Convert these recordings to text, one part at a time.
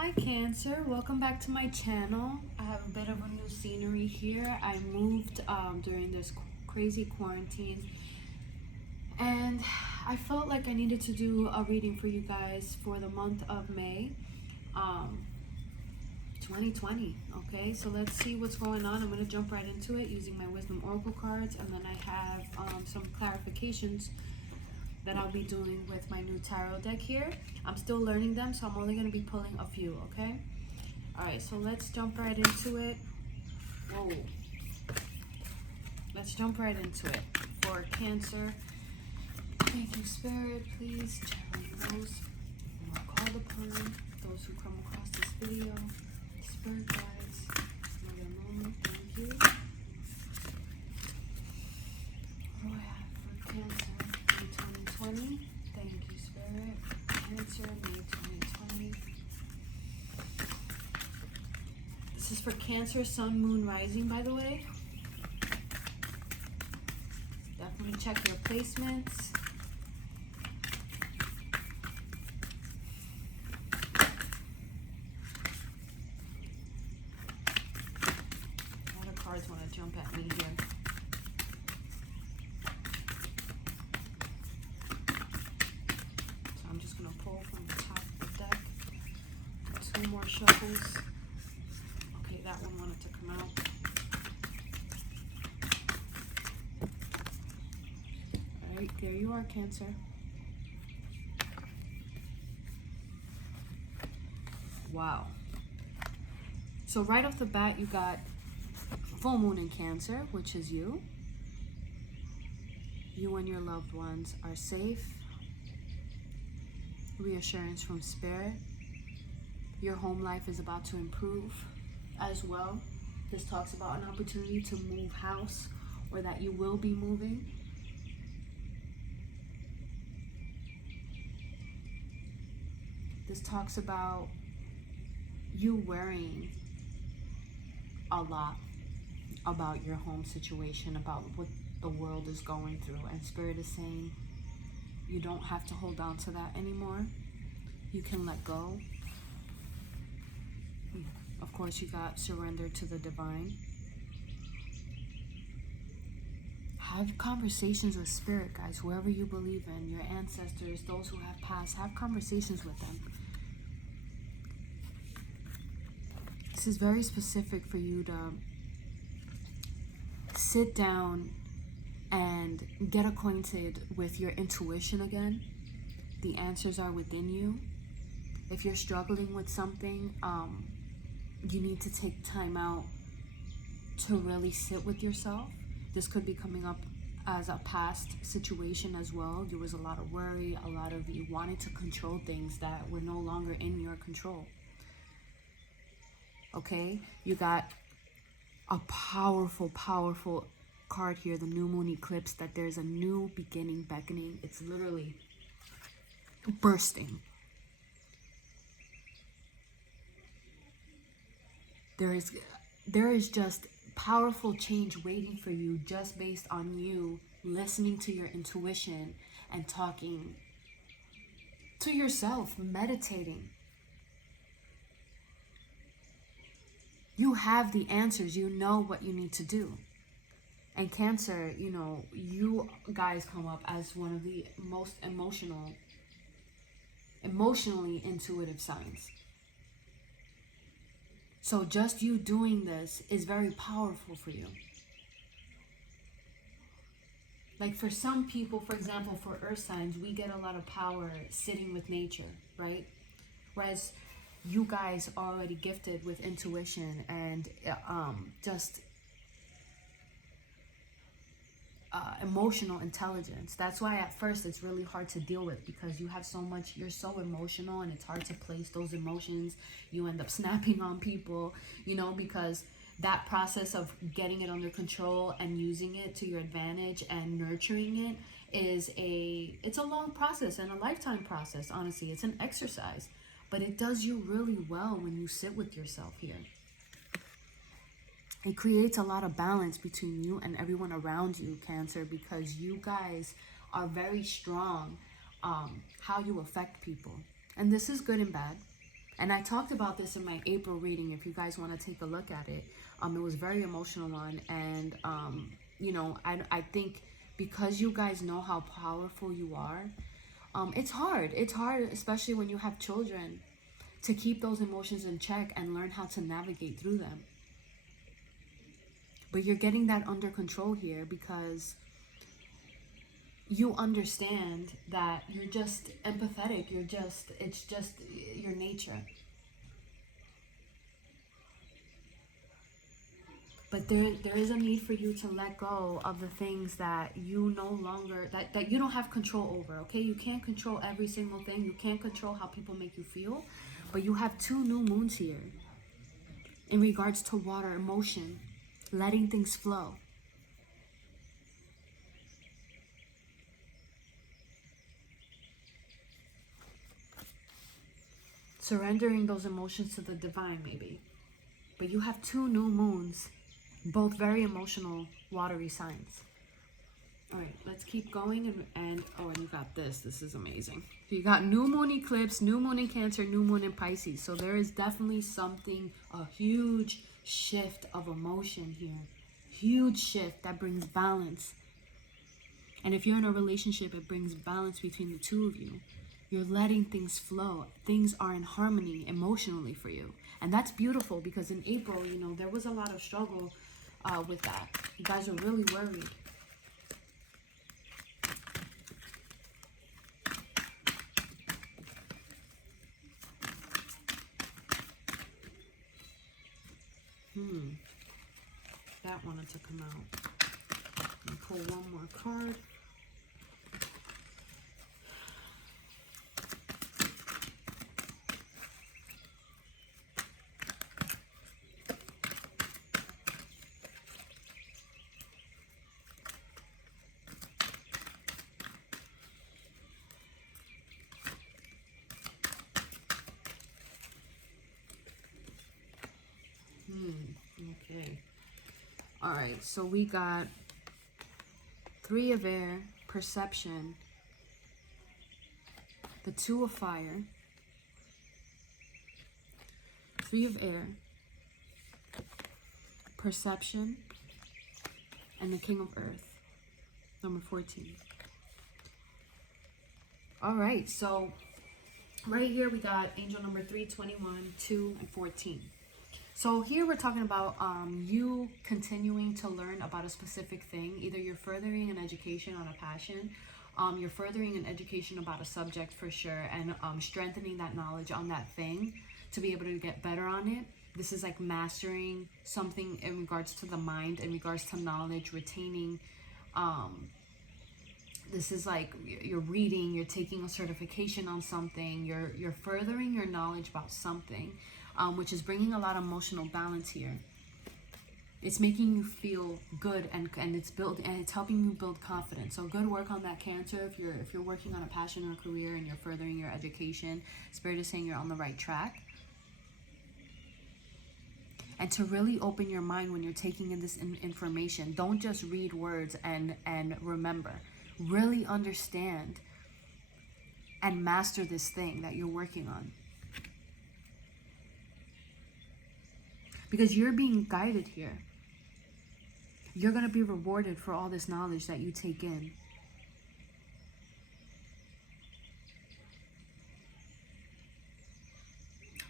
Hi Cancer, welcome back to my channel. I have a bit of a new scenery here. I moved during this crazy quarantine and I felt like I needed to do a reading for you guys for the month of May 2020. Okay, so let's see what's going on. I'm going to jump right into it using my Wisdom Oracle cards, and then I have some clarifications that I'll be doing with my new tarot deck here. I'm still learning them, so I'm only going to be pulling a few, okay? Alright, so let's jump right into it. Whoa. Let's jump right into it. For Cancer, thank you, Spirit. Please channel those who are called upon, those who come across this video, Spirit guides, another moment. Thank you. What do I have for Cancer in 2020? Thank you, Spirit. Cancer, May 2020. This is for Cancer, Sun, Moon, Rising, by the way. Definitely check your placements. All the cards want to jump at me here. So I'm just going to pull from the top of the deck. 2 more shuffles. Okay, that one wanted to come out. Alright, there you are, Cancer. Wow. So right off the bat, you got full moon in Cancer, which is you. You and your loved ones are safe. Reassurance from Spirit. Your home life is about to improve as well. This talks about an opportunity to move house, or that you will be moving. This talks about you worrying a lot about your home situation, about what the world is going through, and Spirit is saying you don't have to hold on to that anymore. You can let go. Of course, you got surrender to the divine. Have conversations with Spirit, guys. Whoever you believe in, your ancestors, those who have passed, have conversations with them. This is very specific for you to sit down and get acquainted with your intuition again. The answers are within you. If you're struggling with something, you need to take time out to really sit with yourself. This could be coming up as a past situation as well. There was a lot of worry, a lot of you wanted to control things that were no longer in your control. Okay, you got a powerful, powerful card here, the new moon eclipse, that there's a new beginning beckoning. It's literally bursting. There is just powerful change waiting for you, just based on you listening to your intuition and talking to yourself, meditating. You have the answers. You know what you need to do. And Cancer, you know, you guys come up as one of the most emotionally intuitive signs. So just you doing this is very powerful for you. Like for some people, for example, for earth signs, we get a lot of power sitting with nature, right? Whereas you guys are already gifted with intuition and just emotional intelligence. That's why at first it's really hard to deal with, because you have so much, you're so emotional, and it's hard to place those emotions. You end up snapping on people, you know, because that process of getting it under control and using it to your advantage and nurturing it it's a long process and a lifetime process. Honestly, it's an exercise, but it does you really well when you sit with yourself here. It creates a lot of balance between you and everyone around you, Cancer, because you guys are very strong how you affect people. And this is good and bad. And I talked about this in my April reading, if you guys want to take a look at it. It was very emotional one. And, you know, I think because you guys know how powerful you are, it's hard. It's hard, especially when you have children, to keep those emotions in check and learn how to navigate through them. But you're getting that under control here because you understand that you're just empathetic. It's just your nature. But there is a need for you to let go of the things that you no longer, that you don't have control over, okay? You can't control every single thing. You can't control how people make you feel. But you have 2 new moons here in regards to water, emotion, letting things flow. Surrendering those emotions to the divine, maybe. But you have 2 new moons, both very emotional, watery signs. All right, let's keep going. And you got this. This is amazing. You got new moon eclipse, new moon in Cancer, new moon in Pisces. So there is definitely something, a huge shift of emotion here. Huge shift that brings balance. And if you're in a relationship, it brings balance between the 2 of you. You're letting things flow. Things are in harmony emotionally for you. And that's beautiful because in April, you know, there was a lot of struggle with that. You guys are really worried. That wanted to come out. And pull one more card. Okay. All right, so we got 3 of air, perception, the 2 of fire, 3 of air, perception, and the King of Earth, number 14. All right, so right here we got angel number 3, 21, 2, and 14. So here we're talking about you continuing to learn about a specific thing. Either you're furthering an education on a passion, you're furthering an education about a subject for sure, and strengthening that knowledge on that thing to be able to get better on it. This is like mastering something in regards to the mind, in regards to knowledge, retaining. This is like you're reading, you're taking a certification on something, you're furthering your knowledge about something. Which is bringing a lot of emotional balance here. It's making you feel good, and it's helping you build confidence. So good work on that, Cancer. If you're working on a passion or career and you're furthering your education, Spirit is saying you're on the right track. And to really open your mind when you're taking in this information. Don't just read words and remember. Really understand and master this thing that you're working on. Because you're being guided here. You're going to be rewarded for all this knowledge that you take in.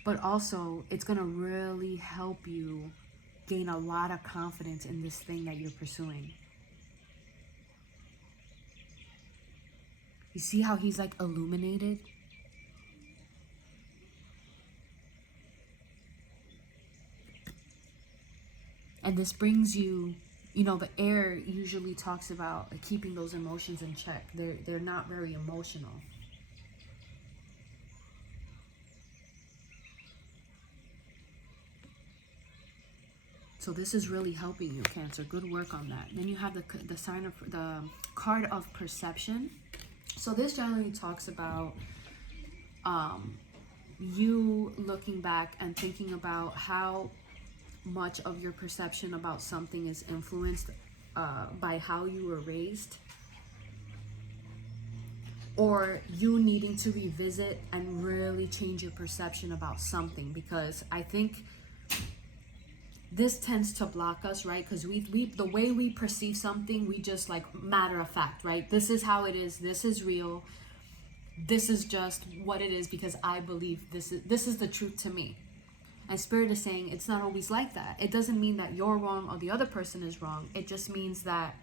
But also, it's going to really help you gain a lot of confidence in this thing that you're pursuing. You see how he's like illuminated? And this brings you, you know, the air usually talks about keeping those emotions in check. They're not very emotional. So this is really helping you, Cancer. Good work on that. Then you have the sign of the card of perception. So this generally talks about you looking back and thinking about how much of your perception about something is influenced by how you were raised. or you needing to revisit and really change your perception about something, because I think this tends to block us, right? Because we the way we perceive something, we just like matter of fact, right? This is how it is, this is real, this is just what it is because I believe this is the truth to me. And Spirit is saying it's not always like that. It doesn't mean that you're wrong or the other person is wrong. It just means that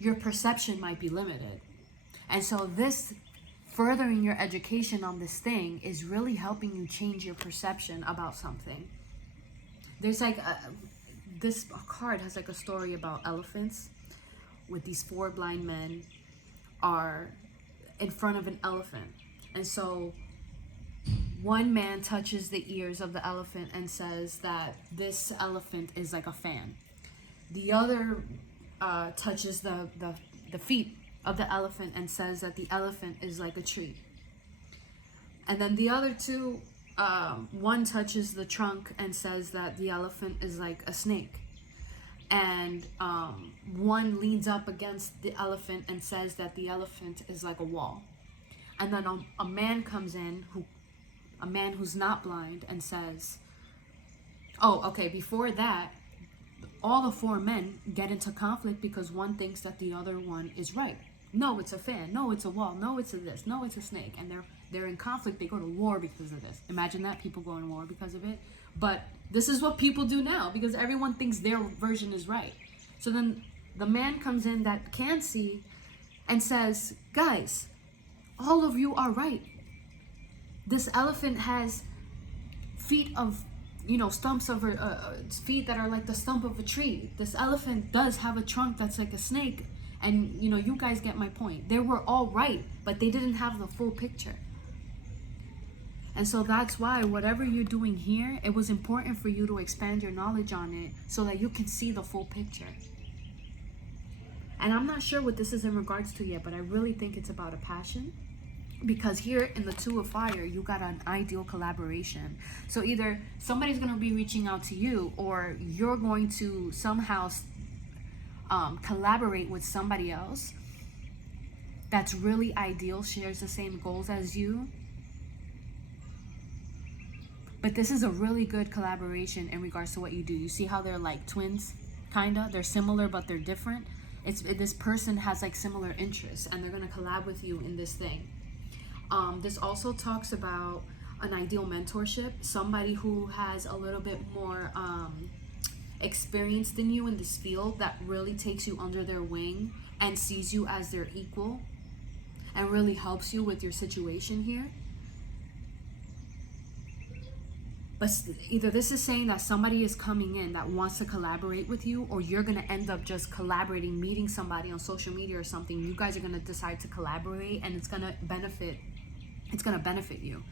your perception might be limited. And so this furthering your education on this thing is really helping you change your perception about something. There's like this card has like a story about elephants, with these 4 blind men are in front of an elephant. And so one man touches the ears of the elephant and says that this elephant is like a fan. The other touches the feet of the elephant and says that the elephant is like a tree. And then the other two, one touches the trunk and says that the elephant is like a snake. And one leans up against the elephant and says that the elephant is like a wall. And then a man comes in, a man who's not blind, and says, oh, okay, before that, all the 4 men get into conflict because one thinks that the other one is right. No, it's a fan. No, it's a wall. No, it's a this. No, it's a snake. And they're in conflict. They go to war because of this. Imagine that, people go to war because of it. But this is what people do now because everyone thinks their version is right. So then the man comes in that can see and says, guys, all of you are right. This elephant has feet of, stumps of feet that are like the stump of a tree. This elephant does have a trunk that's like a snake. And, you guys get my point. They were all right, but they didn't have the full picture. And so that's why whatever you're doing here, it was important for you to expand your knowledge on it so that you can see the full picture. And I'm not sure what this is in regards to yet, but I really think it's about a passion. Because here in the 2 of Fire, you got an ideal collaboration. So either somebody's going to be reaching out to you, or you're going to somehow collaborate with somebody else that's really ideal, shares the same goals as you. But this is a really good collaboration in regards to what you do. You see how they're like twins, kinda? They're similar, but they're different. This person has like similar interests, and they're going to collab with you in this thing. This also talks about an ideal mentorship, somebody who has a little bit more experience than you in this field that really takes you under their wing and sees you as their equal and really helps you with your situation here. But either this is saying that somebody is coming in that wants to collaborate with you, or you're going to end up just collaborating, meeting somebody on social media or something. You guys are going to decide to collaborate, and it's going to benefit you.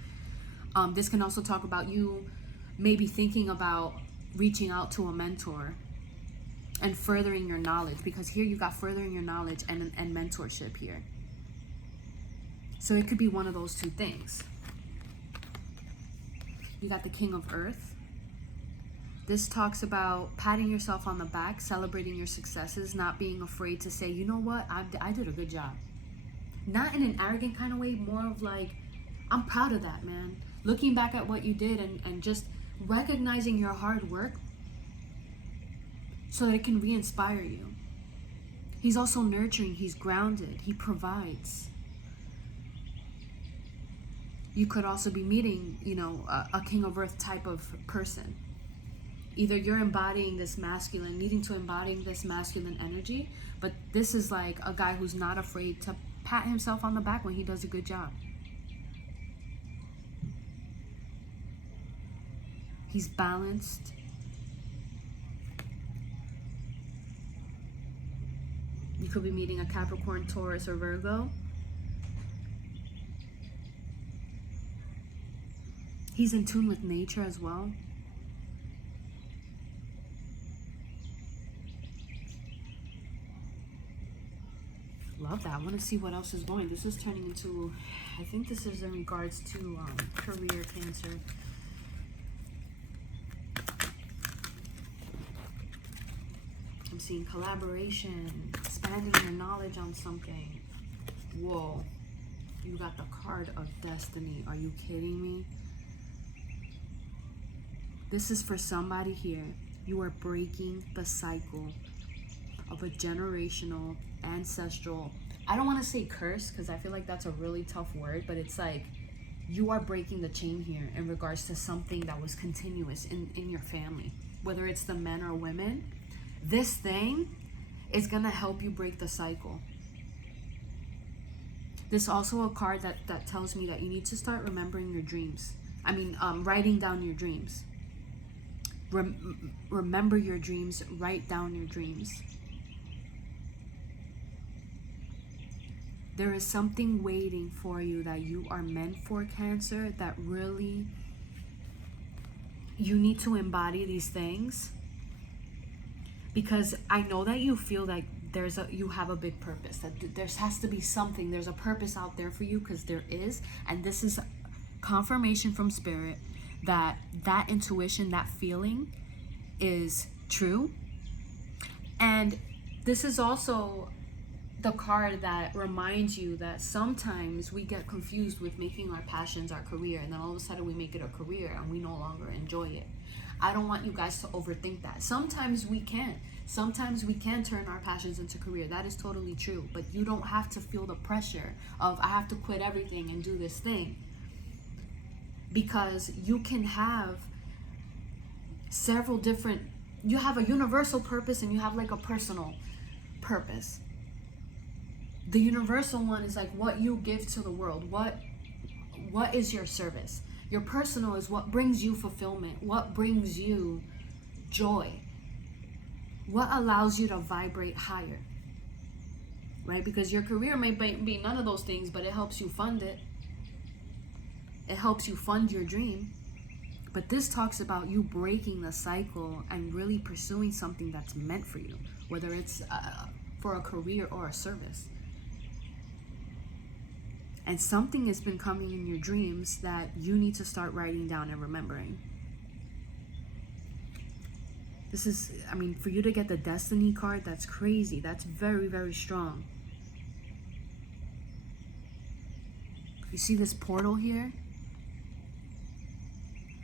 This can also talk about you maybe thinking about reaching out to a mentor and furthering your knowledge, because here you got furthering your knowledge and mentorship here. So it could be one of those 2 things. You got the King of Earth. This talks about patting yourself on the back, celebrating your successes, not being afraid to say, you know what, I did a good job. Not in an arrogant kind of way, more of like, I'm proud of that, man. Looking back at what you did and just recognizing your hard work so that it can re-inspire you. He's also nurturing, he's grounded, he provides. You could also be meeting, a King of Earth type of person. Either you're embodying this masculine, needing to embody this masculine energy, but this is like a guy who's not afraid to pat himself on the back when he does a good job. He's balanced. You could be meeting a Capricorn, Taurus, or Virgo. He's in tune with nature as well. Love that. I want to see what else is going. This is turning into, I think this is in regards to career, Cancer. I'm seeing collaboration, expanding your knowledge on something. Whoa. You got the card of destiny. Are you kidding me? This is for somebody here. You are breaking the cycle of a generational, ancestral, I don't want to say curse because I feel like that's a really tough word, but it's like you are breaking the chain here in regards to something that was continuous in your family, whether it's the men or women. This thing is going to help you break the cycle. This is also a card that tells me that you need to start remembering your dreams. Writing down your dreams. Remember your dreams. Write down your dreams. There is something waiting for you that you are meant for, Cancer, that really you need to embody these things. Because I know that you feel like you have a big purpose, that there has to be something, there's a purpose out there for you, because there is. And this is confirmation from Spirit that intuition, that feeling is true. And this is also the card that reminds you that sometimes we get confused with making our passions our career, and then all of a sudden we make it a career and we no longer enjoy it. I don't want you guys to overthink that. Sometimes we can turn our passions into career. That is totally true. But you don't have to feel the pressure of I have to quit everything and do this thing, because you can have several different, you have a universal purpose and you have like a personal purpose. The universal one is like what you give to the world. What is your service? Your personal is what brings you fulfillment, what brings you joy, what allows you to vibrate higher, right? Because your career may be none of those things, but it helps you fund it. It helps you fund your dream. But this talks about you breaking the cycle and really pursuing something that's meant for you, whether it's for a career or a service. And something has been coming in your dreams that you need to start writing down and remembering. This is, for you to get the Destiny card, that's crazy. That's very, very strong. You see this portal here?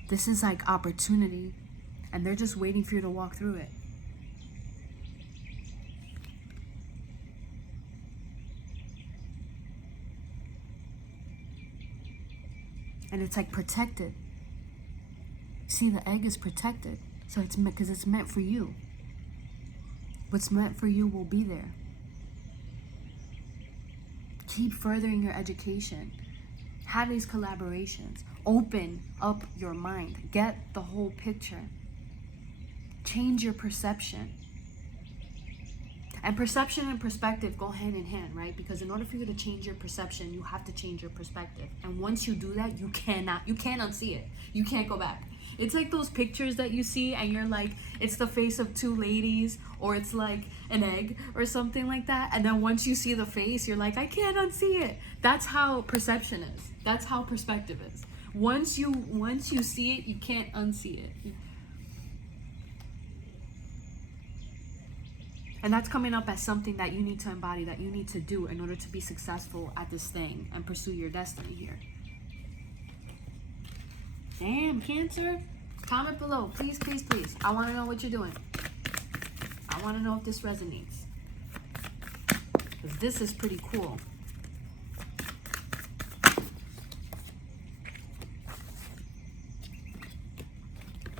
This is like opportunity, and they're just waiting for you to walk through it. And it's like protected. See, the egg is protected. So it's because it's meant for you. What's meant for you will be there. Keep furthering your education. Have these collaborations. Open up your mind. Get the whole picture. Change your perception. And perception and perspective go hand in hand, right? Because in order for you to change your perception, you have to change your perspective. And once you do that, you can't unsee it. You can't go back. It's like those pictures that you see and you're like, it's the face of two ladies, or it's like an egg or something like that. And then once you see the face, you're like, I can't unsee it. That's how perception is. That's how perspective is. Once you see it, you can't unsee it. And that's coming up as something that you need to embody, that you need to do in order to be successful at this thing and pursue your destiny here. Damn, Cancer. Comment below, please, please, please. I want to know what you're doing. I want to know if this resonates. Because this is pretty cool.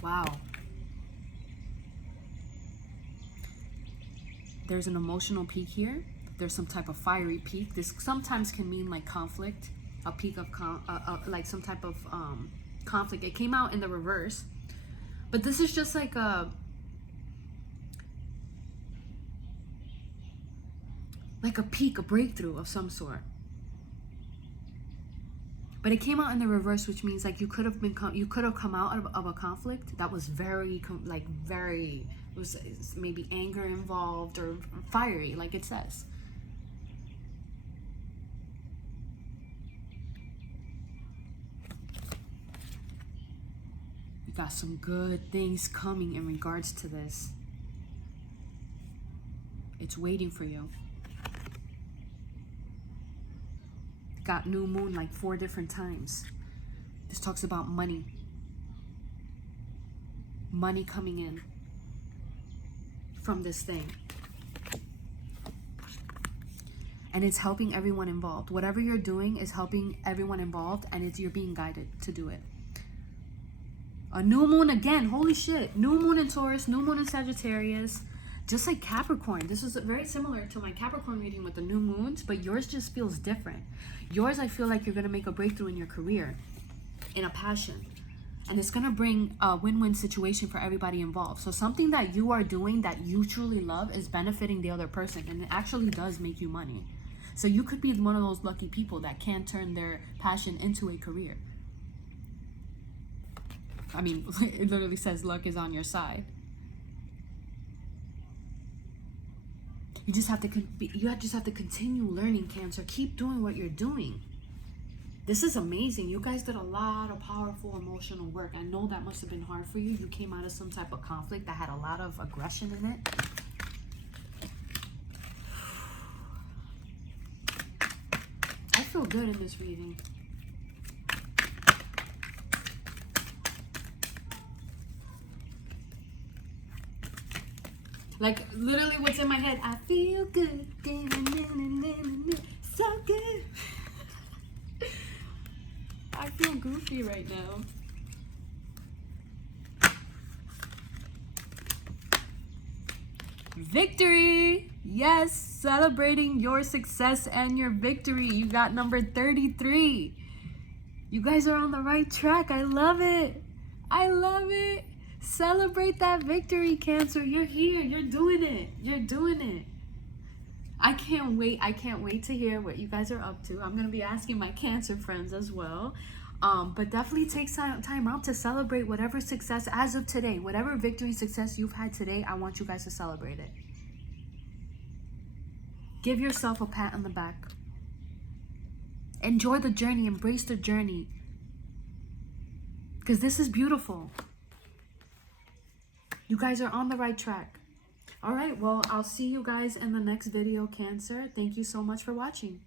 Wow. There's an emotional peak here. There's some type of fiery peak. This sometimes can mean like conflict, a peak of like some type of conflict. It came out in the reverse, but this is just like a peak, a breakthrough of some sort. But it came out in the reverse, which means like you could have come out of a conflict that was very it was maybe anger involved or fiery, like it says. You got some good things coming in regards to this. It's waiting for you. got new moon like 4 different times. This talks about money. Money coming in from this thing. And it's helping everyone involved. Whatever you're doing is helping everyone involved, and you're being guided to do it. A new moon again, holy shit. New moon in Taurus, new moon in Sagittarius. Just like Capricorn. This is very similar to my Capricorn reading with the new moons, but yours just feels different. Yours, I feel like you're going to make a breakthrough in your career, in a passion. And it's going to bring a win-win situation for everybody involved. So something that you are doing that you truly love is benefiting the other person, and it actually does make you money. So you could be one of those lucky people that can turn their passion into a career. I mean, it literally says luck is on your side. You just have to continue learning, Cancer. Keep doing what you're doing. This is amazing. You guys did a lot of powerful emotional work. I know that must have been hard for you. You came out of some type of conflict that had a lot of aggression in it. I feel good in this reading. Like, literally what's in my head, I feel good, so good. I feel goofy right now. Victory! Yes, celebrating your success and your victory. You got number 33. You guys are on the right track. I love it. I love it. Celebrate that victory, Cancer. You're here. You're doing it. You're doing it. I can't wait. I can't wait to hear what you guys are up to. I'm going to be asking my Cancer friends as well. But definitely take time out to celebrate whatever success as of today. Whatever victory success you've had today, I want you guys to celebrate it. Give yourself a pat on the back. Enjoy the journey. Embrace the journey. Because this is beautiful. You guys are on the right track. All right, well, I'll see you guys in the next video, Cancer. Thank you so much for watching.